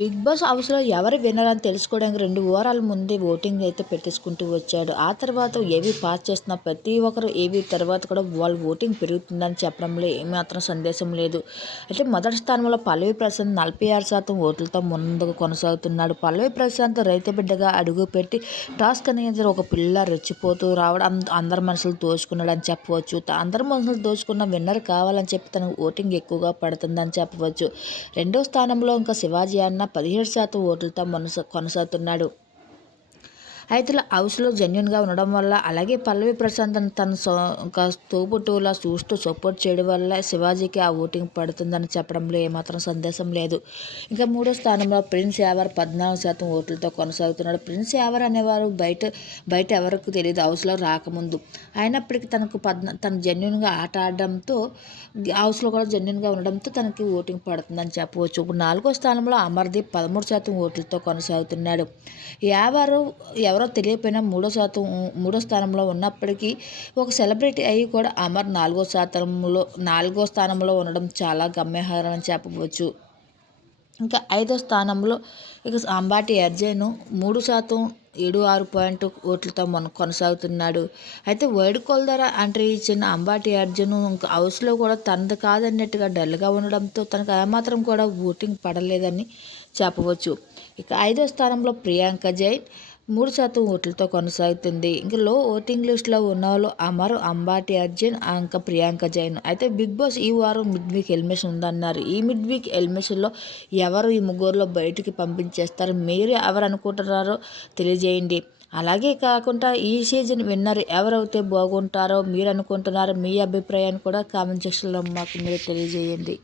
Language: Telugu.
బిగ్ బాస్ హౌస్లో ఎవరు విన్నర్ అని తెలుసుకోవడానికి రెండు వారాల ముందే ఓటింగ్ అయితే పెట్టేసుకుంటూ వచ్చాడు. ఆ తర్వాత ఏవి పాస్ చేస్తున్న ప్రతి ఒక్కరు ఏవి తర్వాత కూడా వాళ్ళ ఓటింగ్ పెరుగుతుందని చెప్పడంలో ఏమాత్రం సందేశం లేదు. అయితే మొదటి స్థానంలో పల్లవి ప్రశాంత్ నలభై ఆరు శాతం ఓట్లతో ముందుకు కొనసాగుతున్నాడు. పల్లవి ప్రశాంత్ రైతు బిడ్డగా అడుగుపెట్టి టాస్క్ అనేది ఒక పిల్ల రెచ్చిపోతూ రావడం అందరి మనసులు దోచుకున్నాడు అని చెప్పవచ్చు అందరి మనసులు దోచుకున్న విన్నర్ కావాలని చెప్పి తనకు ఓటింగ్ ఎక్కువగా పడుతుందని చెప్పవచ్చు. రెండో స్థానంలో ఇంకా శివాజీ అన్న పదిహేడు శాతం ఓట్లతో మనస కొనసాగుతున్నాడు. అయితే హౌస్లో జెన్యున్గా ఉండడం వల్ల అలాగే పల్లవి ప్రశాంత్ తన సో ఇంకా తోబుట్టులా చూస్తూ సపోర్ట్ చేయడం వల్ల శివాజీకి ఆ ఓటింగ్ పడుతుందని చెప్పడంలో ఏమాత్రం సందేశం లేదు. ఇంకా మూడో స్థానంలో ప్రిన్స్ యావర్ పద్నాలుగు శాతం ఓట్లతో కొనసాగుతున్నాడు. ప్రిన్స్ యావర్ అనేవారు బయట బయట ఎవరికి తెలియదు హౌస్లో రాకముందు. అయినప్పటికీ తనకు పద్నా తను జెన్యున్గా ఆట ఆడడంతో హౌస్లో కూడా జెన్యున్గా ఉండడంతో తనకి ఓటింగ్ పడుతుందని చెప్పవచ్చు. ఇప్పుడు నాలుగో స్థానంలో అమర్దీప్ పదమూడు శాతం ఓట్లతో కొనసాగుతున్నాడు. యావరు ఎవరు తెలియకపోయినా మూడో శాతం మూడో స్థానంలో ఉన్నప్పటికీ ఒక సెలబ్రిటీ అయ్యి కూడా అమర్ నాలుగో శాతంలో నాలుగో స్థానంలో ఉండడం చాలా గమ్యహారం అని చెప్పవచ్చు. ఇంకా ఐదో స్థానంలో ఇక అంబాటి అర్జయ్ను మూడు శాతం ఏడు ఆరు పాయింట్ ఓట్లతో మన కొనసాగుతున్నాడు. అయితే వైడ్ కొలదర అంటే ఇచ్చిన అంబాటి అర్జున్ హౌస్లో కూడా తనది కాదన్నట్టుగా డల్గా ఉండడంతో తనకు ఏమాత్రం కూడా ఓటింగ్ పడలేదని చెప్పవచ్చు. ఇక ఐదో స్థానంలో ప్రియాంక జైన్ మూడు శాతం ఓట్లతో కొనసాగుతుంది. ఇంకా లో ఓటింగ్ లిస్ట్లో ఉన్న వాళ్ళు అమర్ అంబాటి అర్జున్ ఇంకా ప్రియాంక జైన్. అయితే బిగ్ బాస్ ఈ వారం మిడ్ వీక్ ఎలిమినేషన్ ఉందన్నారు. ఈ మిడ్ వీక్ ఎలిమినేషన్లో ఎవరు ఈ ముగ్గురులో బయటికి పంపించేస్తారు? మీరు ఎవరు అనుకుంటున్నారో తెలియజేయండి. అలాగే కాకుండా ఈ సీజన్ విన్నర్ ఎవరైతే బాగుంటారో మీరు అనుకుంటున్నారో మీ అభిప్రాయాన్ని కూడా కామెంట్ సెక్షన్లో మాకు మీరు తెలియజేయండి.